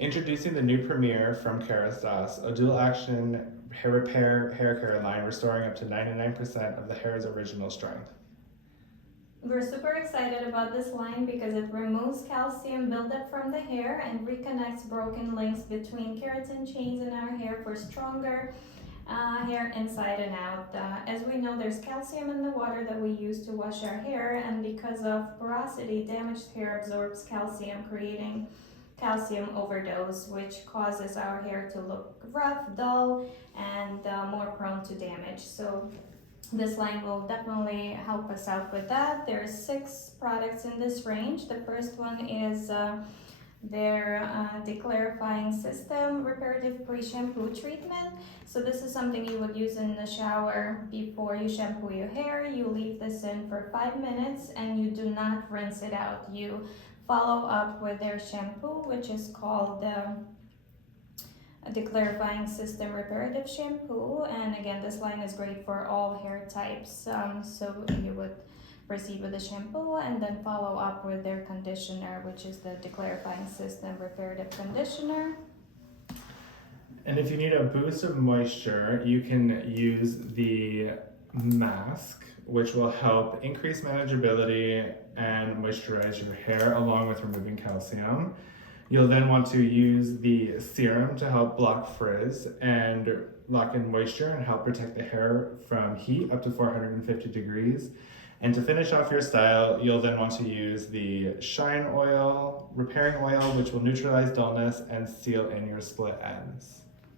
Introducing the new Premiere from Kérastase, a dual-action hair repair hair care line restoring up to 99% of the hair's original strength. We're super excited about this line because it removes calcium buildup from the hair and reconnects broken links between keratin chains in our hair for stronger hair inside and out. As we know, there's calcium in the water that we use to wash our hair, and because of porosity, damaged hair absorbs calcium, creating calcium overdose, which causes our hair to look rough, dull, and more prone to damage. So this line will definitely help us out with that. There are 6 products in this range. The first one is their declarifying system reparative pre-shampoo treatment. So this is something you would use in the shower before you shampoo your hair. You leave this in for 5 minutes and you do not rinse it out. You follow up with their shampoo, which is called the clarifying system reparative shampoo. And again, this line is great for all hair types. So you would proceed with the shampoo and then follow up with their conditioner, which is the declarifying system reparative conditioner. And if you need a boost of moisture, you can use the mask, which will help increase manageability and moisturize your hair along with removing calcium. You'll then want to use the serum to help block frizz and lock in moisture and help protect the hair from heat up to 450 degrees. And to finish off your style, you'll then want to use the shine oil, repairing oil, which will neutralize dullness and seal in your split ends.